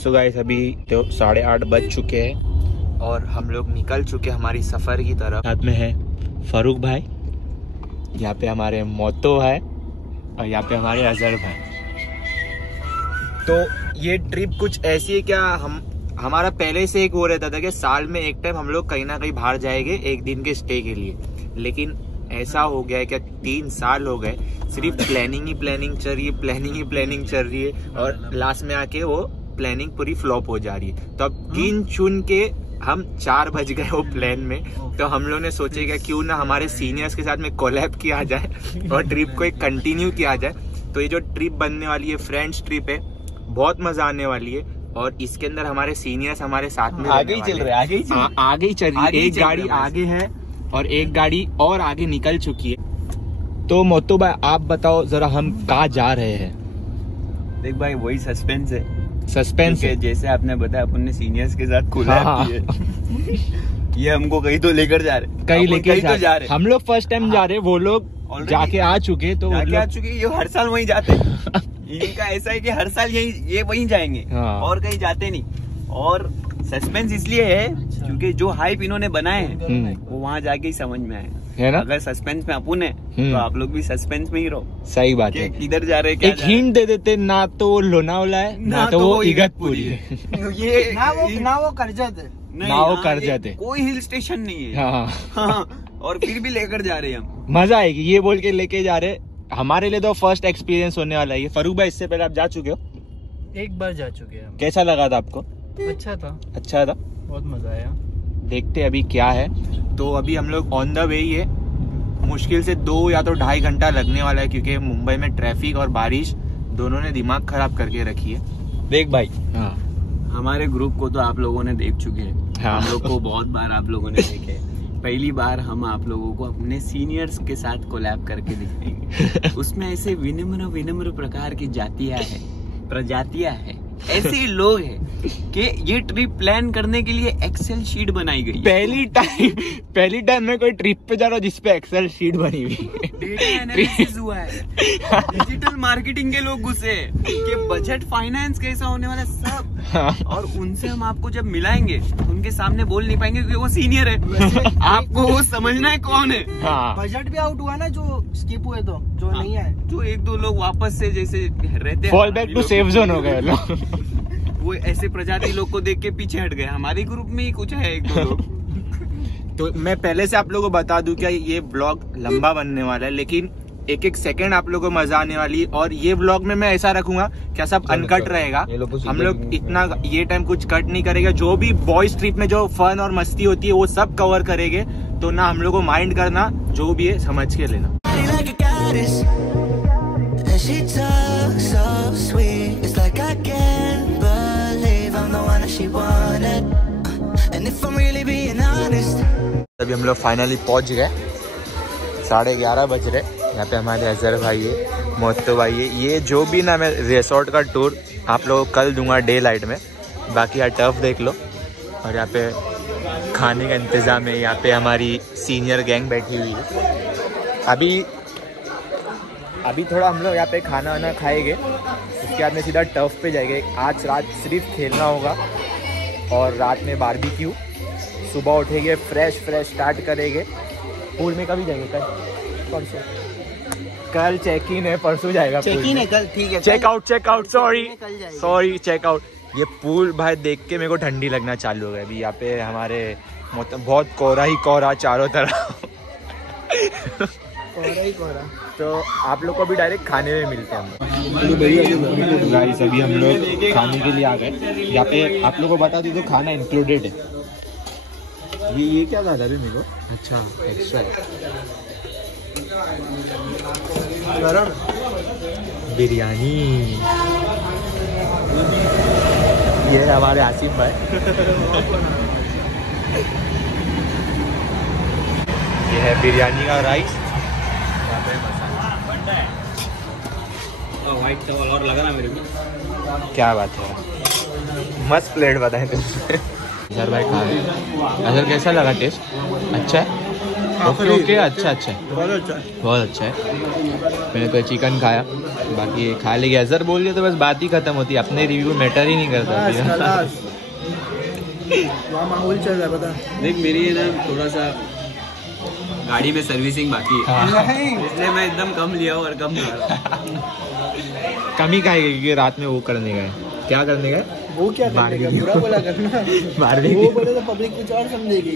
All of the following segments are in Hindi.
सो गाइस अभी तो 8:30 बज चुके हैं और हम लोग निकल चुके हमारी सफ़र की तरफ। साथ में है फारूक भाई, यहाँ पे हमारे मोतो है और यहाँ पे हमारे अजहर भाई। तो ये ट्रिप कुछ ऐसी है क्या, हमारा पहले से एक वो रहता था कि साल में एक टाइम हम लोग कहीं ना कहीं बाहर जाएंगे एक दिन के स्टे के लिए, लेकिन ऐसा हो गया है क्या 3 साल हो गए सिर्फ प्लानिंग ही प्लानिंग चल रही है, प्लानिंग ही प्लानिंग चल रही है और लास्ट में आके वो प्लानिंग पूरी फ्लॉप हो जा रही है। तो अब गिन चुन के हम 4 बज गए वो प्लान में, तो हम लोग ने सोचे कि क्यों ना हमारे सीनियर्स के साथ में कोलैब किया जाए और ट्रिप को एक कंटिन्यू किया जाए। तो ये जो ट्रिप बनने वाली है फ्रेंड्स ट्रिप है, बहुत मजा आने वाली है और इसके अंदर हमारे सीनियर्स हमारे साथ में आगे ही चल रहे हैं, आगे ही चल रही है। एक गाड़ी आगे है और एक गाड़ी और आगे निकल चुकी है। तो मोतो भाई आप बताओ जरा हम कहाँ जा रहे हैं? देख भाई वही सस्पेंस है, सस्पेंस है। जैसे आपने बताया अपन ने सीनियर्स के साथ कोलैब की है। ये हमको कहीं तो लेकर जा रहे, कहीं लेकर तो जा रहे। हम लोग फर्स्ट टाइम जा रहे, वो लोग जाके आ चुके। तो जाके आ चुके, ये हर साल वहीं जाते हैं। इनका ऐसा है कि हर साल ये वहीं जाएंगे और कहीं जाते नहीं। और सस्पेंस इसलिए है क्योंकि जो हाइप इन्होंने बनाए हैं वो वहाँ जाके ही समझ में आएगा, है ना। अगर सस्पेंस में अपन है तो आप लोग भी सस्पेंस में ही रहो। सही बात है। किधर जा रहे हैं, एक हिंट दे देते, ना तो वो लोनावला है ना तो वो इगतपुरी है। ये ना वो करजत है, ना वो करजत है, कोई हिल स्टेशन नहीं है। हाँ। और फिर भी लेकर जा रहे हैं हम, मजा आएगी ये बोल के लेके जा रहे। हमारे लिए तो फर्स्ट एक्सपीरियंस होने वाला है। फारूक भाई इससे पहले आप जा चुके हो? एक बार जा चुके हैं। कैसा लगा था आपको? अच्छा था, अच्छा था, बहुत मजा आया। देखते अभी क्या है। तो अभी हम लोग ऑन द वे ही है, मुश्किल से 2 या तो 2.5 घंटा लगने वाला है क्योंकि मुंबई में ट्रैफिक और बारिश दोनों ने दिमाग खराब करके रखी है। देख भाई, हाँ हमारे ग्रुप को तो आप लोगों ने देख चुके हैं। हाँ। हम लोग को बहुत बार आप लोगों ने देखे। पहली बार हम आप लोगों को अपने सीनियर्स के साथ कोलैब करके दिखाएंगे। उसमें ऐसे विनम्र प्रकार की जातियां है, प्रजातियां है, ऐसे लोग हैं कि ये ट्रिप प्लान करने के लिए एक्सेल शीट बनाई गई। पहली टाइम मैं कोई ट्रिप पे जा रहा हूँ जिसपे एक्सेल शीट बनी हुई है। डेटा एनालिसिस हुआ है, डिजिटल मार्केटिंग के लोग घुसे कि बजट फाइनेंस कैसा होने वाला सब। और उनसे हम आपको जब मिलाएंगे उनके सामने बोल नहीं पाएंगे क्योंकि वो सीनियर है। आपको वो समझना है कौन है। बजट भी आउट हुआ ना, जो स्किप हुए तो जो नहीं आए, जो 1-2 लोग वापस से जैसे रहते हैं, fall back to safe zone हो गए लोग। वो ऐसे प्रजाति लोग को देख के पीछे हट गए। हमारे ग्रुप में ही कुछ है 1-2 लोग। तो मैं पहले से आप लोगों को बता दूं क्या ये ब्लॉग लंबा बनने वाला है, लेकिन एक सेकंड आप लोगों को मजा आने वाली है। और ये ब्लॉग में मैं ऐसा रखूंगा क्या सब अनकट रहेगा। हम लोग इतना ये टाइम कुछ कट नहीं करेगा। जो भी बॉयज ट्रिप में जो फन और मस्ती होती है वो सब कवर करेंगे। तो ना हम लोग को माइंड करना, जो भी है समझ के लेना। अभी हम लोग फाइनली पहुंच गए, 11:30 बज रहे। यहाँ पे हमारे अजहर भाई है, मोतो भाई है। ये जो भी ना मैं रिसोर्ट का टूर आप लोगों को कल दूंगा डे लाइट में। बाकी यहाँ टर्फ देख लो और यहाँ पे खाने का इंतज़ाम है। यहाँ पे हमारी सीनियर गैंग बैठी हुई है। अभी थोड़ा हम लोग यहाँ पे खाना वाना खाएंगे, उसके बाद में सीधा टर्फ पे जाएंगे। आज रात सिर्फ खेलना होगा और रात में बारबेक्यू। सुबह उठेंगे फ्रेश स्टार्ट करेंगे। पूल में कभी जाएंगे? परसों। कल चेक इन है, परसों जाएगा। चेक इन है कल, ठीक है। Checkout sorry checkout. ये पूल भाई देख के मेरे को ठंडी लगना चालू हो गया। अभी यहाँ पे हमारे बहुत कोहरा ही कोहरा चारों तरफ। कोहरा। तो आप लोग को भी डायरेक्ट खाने में मिलते हैं हम लोग। गाइस अभी हम लोग खाने के लिए आ गए। यहाँ पे आप लोग को बता दूं तो खाना इंक्लूडेड है। ये क्या था अभी मेरे को? अच्छा एक्स्ट्रा बिरयानी। ये है हमारे आसिफ भाई। ये है बिरयानी का राइस। व्हाइट चावल और लगा ना मेरे को। क्या बात है, मस्त प्लेट बताए तुमसे। अजहर भाई खा रहे हैं। अजहर कैसा लगा टेस्ट? अच्छा है, ओके अच्छा है, बहुत अच्छा है। मैंने तो चिकन खाया बाकी खा लेंगे। अजहर बोल दिया तो बस बात ही खत्म होती है, अपने रिव्यू मैटर ही नहीं करता। वहाँ माहौल चल रहा है पता। देख मेरी है ना थोड़ा सा गाड़ी में सर्विसिंग बाकी है, इसलिए मैं एकदम कम लिया हूँ और कम खा रहा हूँ। कमी का है क्योंकि रात में वो करने गए। क्या करने गए? वो क्या करने का, बुरा बोला करना। वो बोले तो पब्लिक कुछ और समझेगी।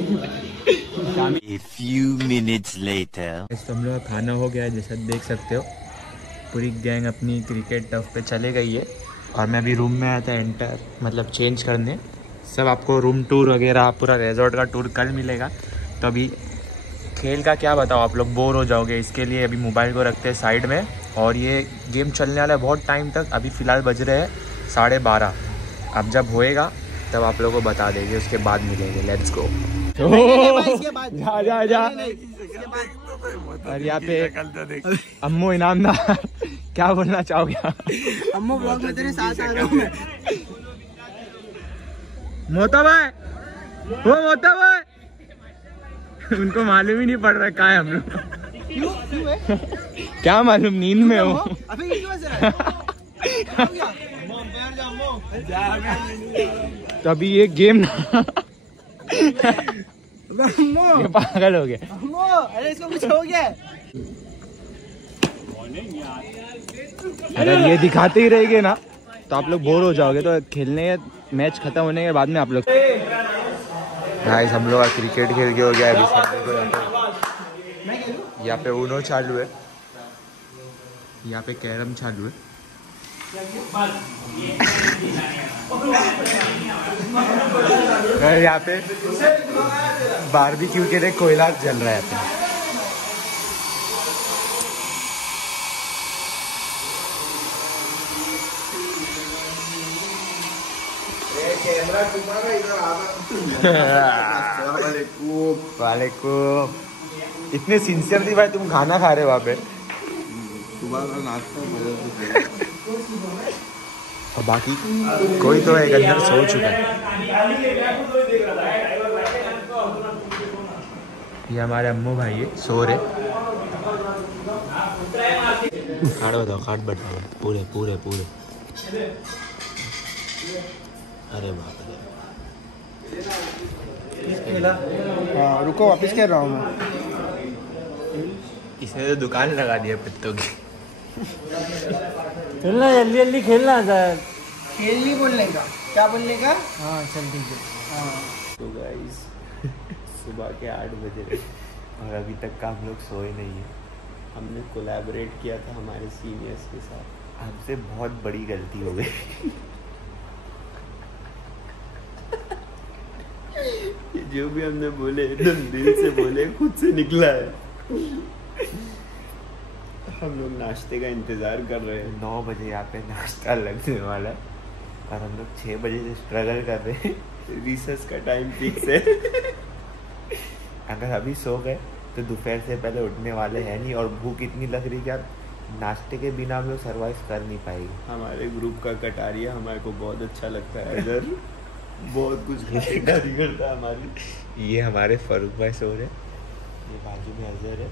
A few minutes later. तो हम लोग का खाना हो गया है, जैसा देख सकते हो। पूरी गैंग अपनी क्रिकेट टफ पे चले गई है और मैं अभी रूम में आया था एंटर मतलब चेंज करने। सब आपको रूम टूर वगैरह पूरा रिजॉर्ट का टूर कल मिलेगा। तो अभी खेल का क्या बताओ, आप लोग बोर हो जाओगे, इसके लिए अभी मोबाइल को रखते हैं साइड में और ये गेम चलने वाला है बहुत टाइम तक। अभी फ़िलहाल बज रहे हैं 12:30। अब जब होएगा तब आप लोगों को बता देंगे, उसके बाद मिलेंगे। Let's go. जा जा। और यहाँ पे अम्मू इनामदार क्या बोलना चाहोगे? अम्मू ब्लॉग में तेरे साथ आ रहा हूँ मैं। मोता भाई, वो मोता भाई, उनको मालूम ही नहीं पड़ रहा कहाँ है हम लोग। क्या मालूम, नींद में हो। अभी क्यों ऐसे रहा है? तो अभी ये गेम ना ये पागल हो गया। अरे इसको कुछ हो गया। अगर ये दिखाते ही रहेंगे ना तो आप लोग बोर हो जाओगे। तो खेलने मैच खत्म होने के बाद में आप लोग गाइस हम लोग का क्रिकेट खेल के हो गया है। यहाँ पे ऊनो चालू है, यहाँ पे कैरम चालू है। यहाँ पे बारबेक्यू के लिए कोयला जल रहा है यहाँ पे। वालेकुम। इतने सिंसियर थी भाई, तुम खाना खा रहे हो वहाँ पे। सुबह का नाश्ता और बाकी कोई तो एक अंदर सो चुका है। ये हमारे अम्मू भाई है, सो रहे। कार्ड बताओ, कार्ड बताओ। पूरे पूरे पूरे। अरे बाप रे। हाँ रुको, वापस कर रहा हूँ मैं। इसने तो दुकान लगा दिया पत्तों की। खेलना जल्दी जल्दी खेलना सर। खेल नहीं बोलने का, क्या बोलने का? हाँ चल ठीक है। तो गाइस सुबह के 8 बजे और अभी तक का हम लोग सोए नहीं है। हमने कोलैबोरेट किया था हमारे सीनियर्स के साथ, हमसे बहुत बड़ी गलती हो गई। जो भी हमने बोले एकदम दिल से बोले, खुद से निकला है। हम लोग नाश्ते का इंतजार कर रहे हैं। 9 बजे यहाँ पे नाश्ता लगने वाला है और हम लोग 6 बजे से स्ट्रगल कर रहे हैं। रिसर्च का टाइम फिक्स है। अगर अभी सो गए तो दोपहर से पहले उठने वाले हैं नहीं और भूख इतनी लग रही कि यार नाश्ते के बिना हम लोग सर्वाइव कर नहीं पाएंगे। हमारे ग्रुप का कटारिया हमारे को बहुत अच्छा लगता है इधर। बहुत कुछ करता है हमारी। ये हमारे फारूक भाई सो रहे, ये बाजू में अजहर है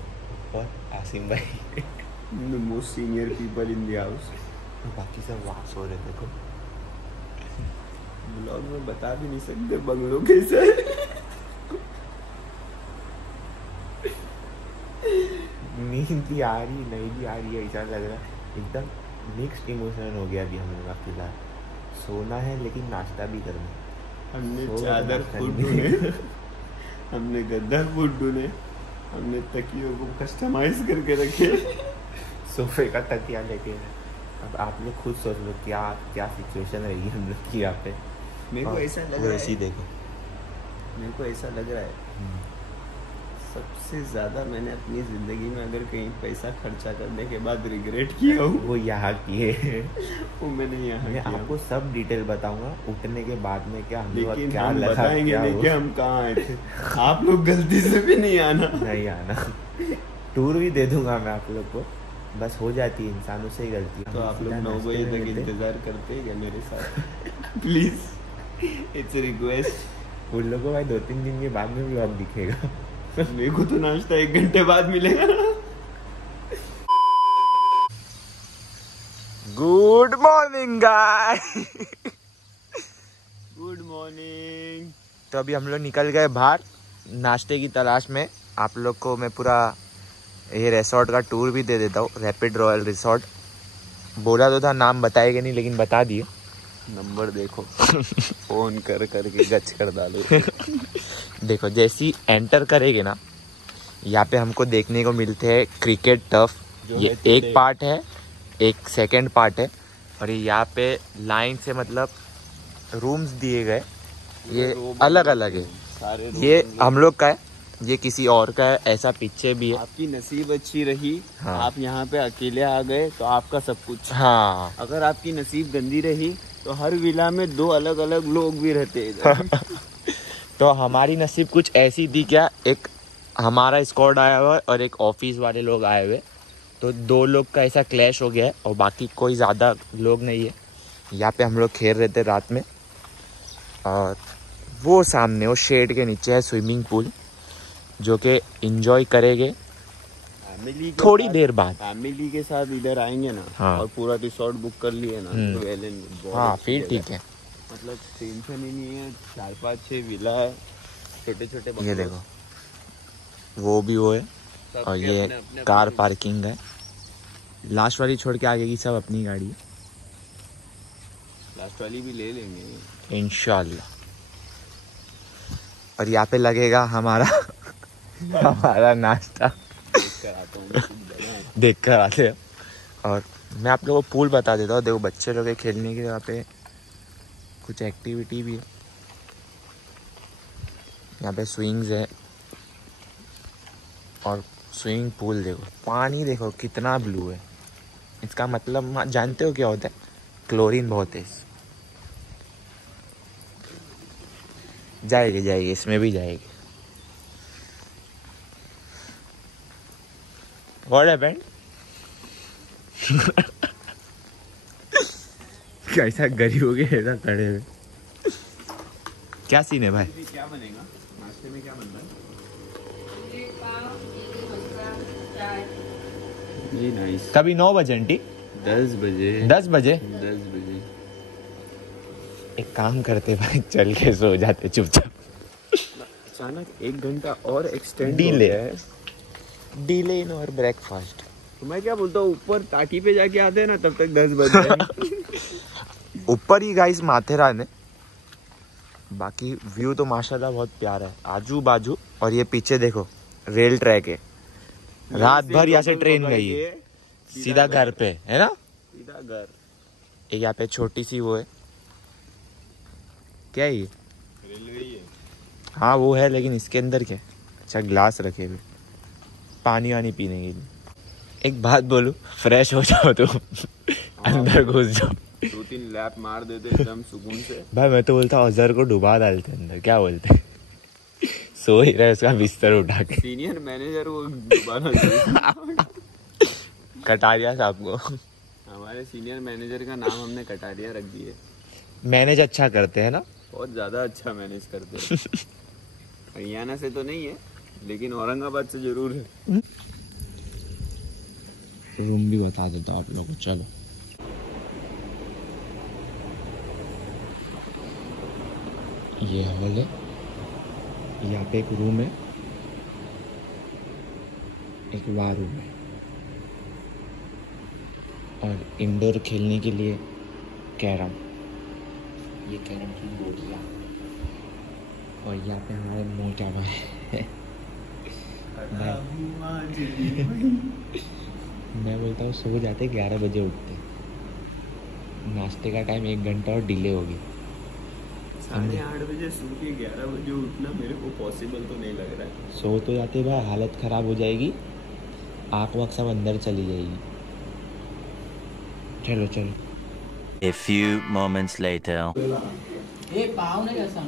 और आसिम भाई। The most senior people in the house. बाकी सब वहाँ सो रहे। देखो ब्लॉग में बता भी नहीं सकते बंगलो कैसा है। नींद भी आ रही नहीं भी आ रही है, ऐसा लग रहा है। एकदम मिक्स्ड इमोशन हो गया अभी हम लोग का। फिलहाल सोना है लेकिन नाश्ता भी करना है। हमने चादर खुद ढूंढे, हमने गद्दा खुद ढूंढे, हमने तकियों को कस्टमाइज करके रखे। सोफे का तकिया लेके। अब आप लोग खुद सोच लो क्या क्या सिचुएशन रहेगी हम लोग की यहाँ पे। मेरे को ऐसा लग रहा है, देखो मेरे को ऐसा लग रहा है सबसे ज्यादा मैंने अपनी जिंदगी में अगर कहीं पैसा खर्चा करने के बाद रिग्रेट किया हूँ वो यहाँ किए। वो मैंने यहाँ मैं किया। आपको सब डिटेल बताऊंगा उठने के बाद में क्या हम लोग लेकिन क्या हम लगा, बताएंगे क्या नहीं हुआ। कि हम कहाँ आए थे। आप लोग गलती से भी नहीं आना। नहीं आना। टूर भी दे दूंगा मैं आप लोग को, बस हो जाती है इंसानों से ही गलती। तो आप लोग 9 बजे तक इंतजार करते हैं क्या मेरे साथ? Please, it's request. उन लोगों को भाई 2-3 दिन के बाद में ब्लॉग दिखेगा। मेरे को तो नाश्ता 1 घंटे बाद मिलेगा। Good morning guys. Good morning. तो अभी हम लोग निकल गए बाहर नाश्ते की तलाश में। आप लोग को मैं पूरा ये रिसोर्ट का टूर भी दे देता हूँ, रैपिड रॉयल रिसोर्ट। बोला तो था, नाम बताएगा नहीं लेकिन बता दिए। नंबर देखो फोन कर करके गच कर डालो। देखो जैसी एंटर करेंगे ना, यहाँ पे हमको देखने को मिलते हैं क्रिकेट टर्फ। ये एक पार्ट है, एक सेकंड पार्ट है, और ये यहाँ पे लाइन से मतलब रूम्स दिए गए, ये अलग अलग है। सारे ये हम लोग का है, ये किसी और का है, ऐसा पीछे भी है। आपकी नसीब अच्छी रही, हाँ। आप यहाँ पे अकेले आ गए तो आपका सब कुछ। हाँ अगर आपकी नसीब गंदी रही तो हर विला में 2 अलग अलग लोग भी रहते इधर। तो हमारी नसीब कुछ ऐसी थी क्या, एक हमारा स्क्वाड आया हुआ है और एक ऑफिस वाले लोग आए हुए, तो 2 लोग का ऐसा क्लैश हो गया है और बाकी कोई ज़्यादा लोग नहीं है। यहाँ पे हम लोग खेल रहे थे रात में, और वो सामने वो शेड के नीचे है स्विमिंग पूल, जो कि इंजॉय करेंगे फैमिली थोड़ी देर बाद। फैमिली के साथ इधर आएंगे ना, हाँ। और पूरा रिसोर्ट बुक कर लिए ना, तो एलन बहुत हाँ अच्छी फिर जगह ठीक है। मतलब टेंशन ही नहीं है। 4-5-6 विला है, छोटे छोटे। ये देखो वो भी वो है, और ये कार पार्किंग है। लास्ट वाली छोड़ के आगे की सब अपनी गाड़ी है, लास्ट वाली भी ले लेंगे इंशाल्लाह। और यहाँ पे लगेगा हमारा हमारा नाश्ता, कराता हूँ देख कर आते हैं। और मैं आप लोगों को पूल बता देता हूँ। देखो बच्चे लोग के खेलने के यहाँ पे कुछ एक्टिविटी भी है। यहाँ पे स्विंग्स है और स्विमिंग पूल। देखो पानी देखो कितना ब्लू है, इसका मतलब जानते हो क्या होता है? क्लोरीन बहुत है। जाएगी इसमें भी जाएगी। What happened? कैसा गरीबों के ऐसा खड़े हुए, क्या सीन है भाई? क्या बनेगा नाश्ते में? क्या बन रहा है? जी नाइस। कभी 9 बजे आंटी, 10 बजे 10 बजे 10 बजे। एक काम करते भाई, चल के सो जाते चुपचाप। अचानक 1 घंटा और एक्सटेंड Delay. हो गया है। डीले इन और ब्रेकफास्ट। तो मैं क्या बोलता हूँ, ऊपर टाकी पे जाके आते हैं ना, तब तक 10 बज जाए। ऊपर ही गाइस माथेरान है। बाकी व्यू तो माशाल्लाह बहुत प्यारा है, आजू बाजू। और ये पीछे देखो रेल ट्रैक है, रात भर यहाँ से ट्रेन गई है सीधा घर पे, है ना? सीधा घर। एक यहाँ पे छोटी सी वो है, क्या है ये? रेलवे ही है। हाँ वो है, लेकिन इसके अंदर क्या है? अच्छा ग्लास रखे हुए पानी वानी पीने के लिए। एक बात बोलूं, फ्रेश हो जाओ तो अंदर घुस जाओ। 2-3 लैप मार देते एकदम सुकून से। भाई मैं तो बोलता अजहर को डुबा डालते अंदर, क्या बोलते? सो ही रहा है उसका बिस्तर उठा के। सीनियर मैनेजर वो डुबाना चाहिए। कटारिया साहब को। हमारे सीनियर मैनेजर का नाम हमने कटारिया रख दिए। मैनेज अच्छा करते हैं ना, बहुत ज्यादा अच्छा मैनेज करते हैं। हरियाणा से तो नहीं है, लेकिन औरंगाबाद से जरूर है। रूम भी बता देता आप लोगों को, चलो। ये हॉल है, यहाँ पे एक रूम है, एक वहाँ रूम है, और इंडोर खेलने के लिए कैरम, ये कैरम की बोटियाँ। और यहाँ पे हमारे मोटा भाई है। मैं बोलता हूँ सो जाते 11 बजे उठते, नाश्ते का टाइम 1 घंटा और डिले होगी। 8:30 बजे सो के 11 बजे उठना मेरे को पॉसिबल तो नहीं लग रहा है। सो तो जाते भाई, हालत ख़राब हो जाएगी, आँख वाँख सब अंदर चली जाएगी। चलो चलो। A few moments later. ये पाव नहीं ऐसा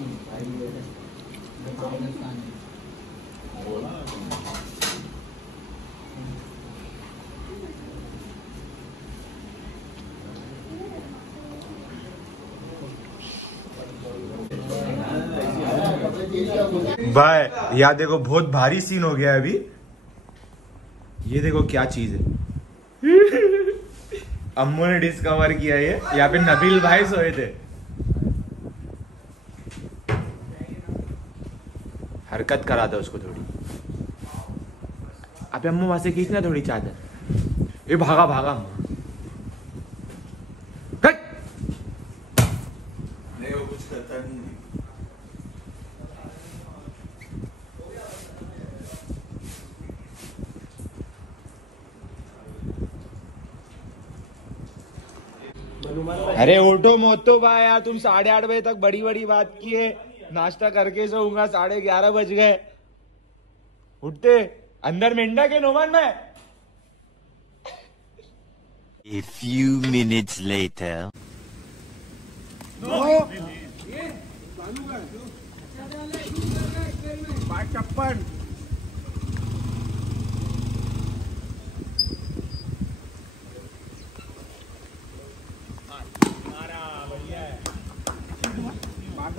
भाई यहाँ देखो बहुत भारी सीन हो गया है अभी। ये देखो क्या चीज है, अम्मू ने डिस्कवर किया ये, यहाँ पे नबील भाई सोए थे। हरकत करा था उसको थोड़ी। अबे अम्मू वहां से खींचना थोड़ी चादर। ये भागा भागा नहीं, वो कुछ करता नहीं। अरे उठो मोतो भाई यार, तुम 8:30 बजे तक बड़ी बड़ी बात की है। नाश्ता करके सोऊंगा, 11:30 बज गए। उठते अंदर मेंढक है नोमान में। A few minutes later.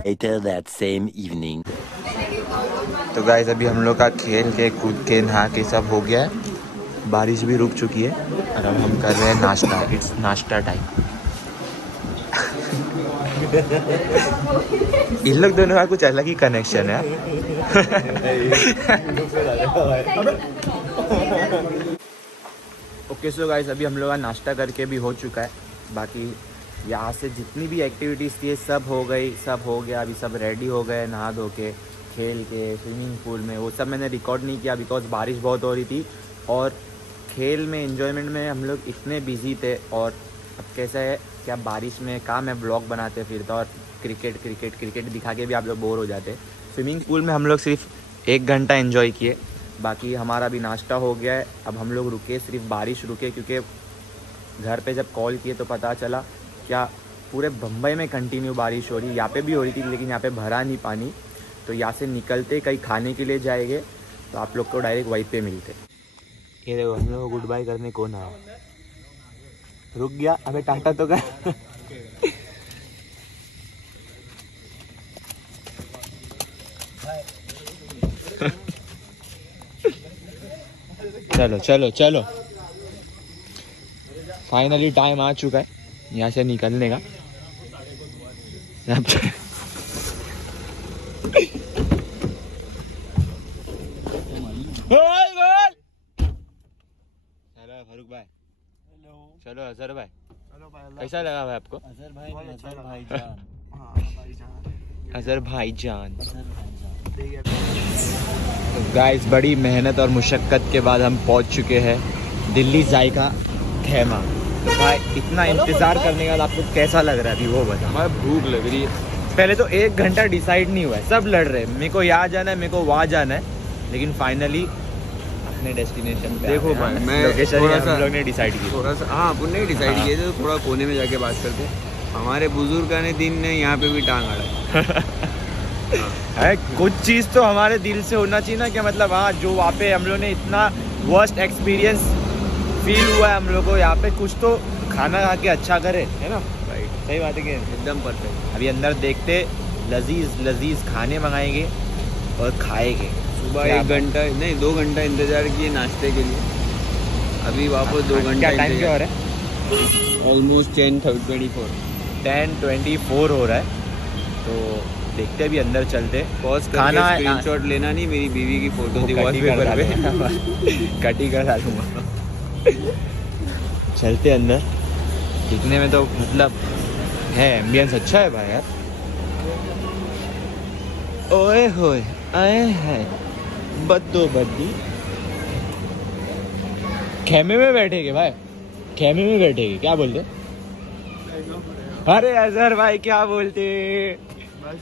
Later that same evening. तो गाइस अभी हम लोग का खेल के कूद के नहा के सब हो गया है। बारिश भी रुक चुकी है और अब हम कर रहे हैं नाश्ता। इट्स नाश्ता टाइम। इन लोग दोनों का कुछ अलग ही कनेक्शन है। ओके सो गाइस अभी हम लोग का नाश्ता करके भी हो चुका है। बाकी यहाँ से जितनी भी एक्टिविटीज़ थी सब हो गई, सब हो गया। अभी सब रेडी हो गए नहा धो के, खेल के स्विमिंग पूल में। वो सब मैंने रिकॉर्ड नहीं किया बिकॉज बारिश बहुत हो रही थी और खेल में एंजॉयमेंट में हम लोग इतने बिजी थे। और अब कैसा है कि अब बारिश में काम है, ब्लॉग बनाते फिरते और क्रिकेट दिखा के भी आप लोग बोर हो जाते। स्विमिंग पूल में हम लोग सिर्फ 1 घंटा एंजॉय किए। बाकी हमारा भी नाश्ता हो गया है। अब हम लोग रुके, सिर्फ बारिश रुके क्योंकि घर पे जब कॉल किए तो पता चला क्या पूरे बम्बई में कंटिन्यू बारिश हो रही। यहाँ पे भी हो रही थी लेकिन यहाँ पे भरा नहीं पानी। तो यहाँ से निकलते कहीं खाने के लिए जाएंगे तो आप लोग को डायरेक्ट वहीं पे मिलते। ये देखो हम लोग गुड बाय करने कौन आया, रुक गया। अबे टाटा तो कर। चलो चलो चलो, फाइनली टाइम आ चुका है यहाँ से निकलने का। हेलो फारूक भाई। चलो अजहर भाई, कैसा लगा भाई आपको? अजहर भाईजान। गाइस बड़ी मेहनत और मुशक्कत के बाद हम पहुंच चुके हैं दिल्ली जायका खेमा। तो भाई इतना इंतजार करने के बाद आपको कैसा लग रहा है अभी वो बता। हमें भूख लग रही है। पहले तो 1 घंटा डिसाइड नहीं हुआ है, सब लड़ रहे हैं। मेरे को यहाँ जाना है, मेरे को वहाँ जाना है, लेकिन फाइनली अपने डेस्टिनेशन पे देखो भाई, मैं लोकेशन थोड़ा सा हम लोग ने डिसाइड की। थोड़ा सा हाँ अपन ने डिसाइड किया तो थोड़ा कोने में जाके बात करते। हमारे बुजुर्ग ने दिन ने यहाँ पे भी टांग अड़ा है। कुछ चीज़ तो हमारे दिल से होना चाहिए ना, क्या मतलब हाँ जो वहाँ पे हम लोग ने इतना वर्स्ट एक्सपीरियंस फील हुआ है हम लोग को, यहाँ पे कुछ तो खाना खा के अच्छा करे, है ना? राइट, सही बात है कि एकदम परफेक्ट। अभी अंदर देखते लजीज खाने मंगाएंगे और खाएंगे। सुबह 1 घंटा नहीं 2 घंटा इंतजार किए नाश्ते के लिए। अभी वापस 2 घंटा। क्या टाइम क्या हो रहा है? ऑलमोस्ट 10:24 10:24 हो रहा है। तो देखते अभी अंदर चलते। पॉज खाना करके स्क्रीनशॉट लेना नहीं, मेरी बीवी की फोटो थी वॉलपेपर पे। कटी कर डालूंगा। चलते अंदर। दिखने में तो मतलब है, एम्बियंस अच्छा है भाई यार। ओए होए आए हैं बद्दो बद्दी। खेमे में बैठेंगे भाई, खेमे में बैठेंगे। क्या बोलते? अरे अजहर भाई क्या बोलते?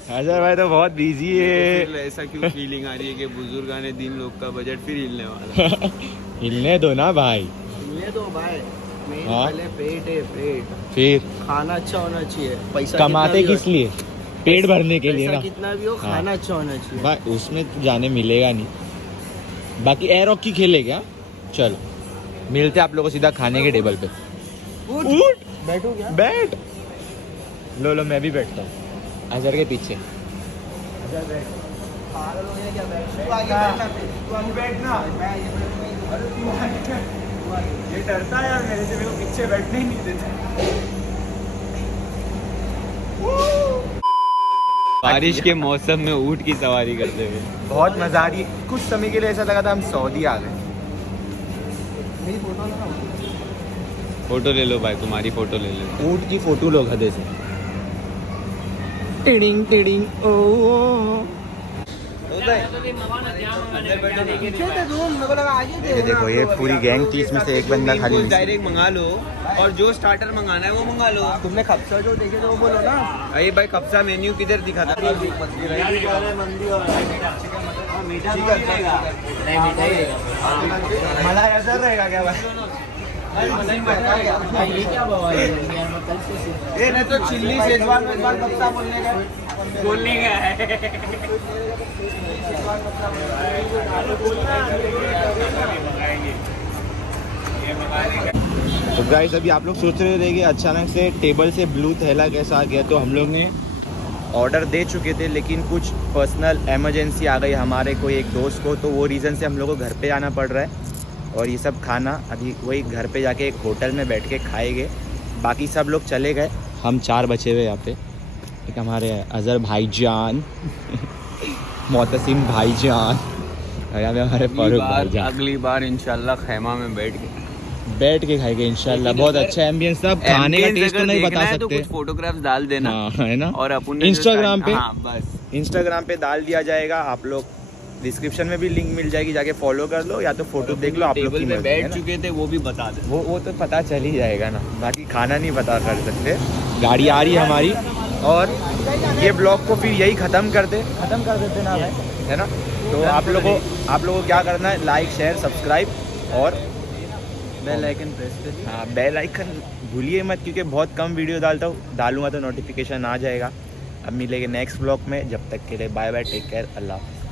अजहर भाई तो बहुत बिजी है। ऐसा क्यों फीलिंग आ रही है कि बुजुर्ग आने दिन लोग का बजट फिर हिलने वाला? हिलने दो ना भाई। ये तो भाई मेन हाँ? पहले पेट है, पेट। फिर खाना अच्छा होना चाहिए। पैसा कमाते कितना भी किस लिए? पेट भरने के लिए पैसा ना। कितना भी हो, हाँ। खाना अच्छा होना चाहिए। भाई उसमें तो जाने मिलेगा नहीं। बाकी एयर हॉकी खेले क्या? चलो मिलते आप लोगों को सीधा खाने के टेबल पे। उठ बैठो क्या? बैठ। लो लो मैं भी बैठता हूँ अजहर के पीछे। ये डरता है यार मेरे से, मेरे को पीछे बैठने ही नहीं देता। बारिश के मौसम में ऊंट की सवारी करते हुए बहुत मजा आ रही है। कुछ समय के लिए ऐसा लगा था हम सऊदी आ गए। फोटो ले लो भाई, तुम्हारी फोटो ले लो। ऊंट की फोटो लो गधे से। टिडिंग टिडिंग ओ ये देखो, ये पूरी गैंग थी, इसमें से एक बंदा खाली डायरेक्ट मंगा लो और जो स्टार्टर मंगाना है वो मंगा लो। तुमने खपसा जो देखे तो वो बोलो ना। अरे भाई खपसा मेन्यू किधर दिखा था? मलाई असर रहेगा क्या भाई? ये नहीं तो चिल्ली शेजवान वेजवान खपसा बोलने का है। तो गाइस अभी आप लोग सोच रहे थे कि अचानक से टेबल से ब्लू थैला कैसा आ गया, तो हम लोग ने ऑर्डर दे चुके थे, लेकिन कुछ पर्सनल इमरजेंसी आ गई हमारे कोई एक दोस्त को, तो वो रीज़न से हम लोग को घर पे जाना पड़ रहा है। और ये सब खाना अभी वही घर पे जाके एक होटल में बैठ के खाएंगे। बाकी सब लोग चले गए, हम 4 बचे हुए यहाँ पे। एक हमारे अजहर भाईजान मोतसिम भाईजान, और यहाँ पे हमारे फारूक भाईजान। अगली बार इंशाल्लाह खैमा में बैठ के खाएंगे इंशाल्लाह। बहुत अच्छा एम्बियंस था। खाने का टेस्ट तो नहीं बता सकते, तो कुछ फोटोग्राफ्स डाल देना। है ना। और अपन इंस्टाग्राम पे, बस इंस्टाग्राम पे डाल दिया जाएगा। आप लोग डिस्क्रिप्शन में भी लिंक मिल जाएगी, जाके फॉलो कर लो, या तो फोटो देख लो। आप लोग टेबल पे बैठ चुके थे वो भी बता दे। वो तो पता चल ही जाएगा ना, बाकी खाना नहीं पता कर सकते। गाड़ी आ रही है हमारी, और ये ब्लॉग को फिर यही खत्म कर देते ना भाई, है ना। तो आप लोगों को क्या करना है, लाइक शेयर सब्सक्राइब और बेल आइकन प्रेस कर। हाँ, बेल आइकन भूलिए मत, क्योंकि बहुत कम वीडियो डालूंगा तो नोटिफिकेशन आ जाएगा। अब मिलेंगे नेक्स्ट ब्लॉग में, जब तक के लिए बाय बाय, टेक केयर, अल्लाह हाफ़िज़।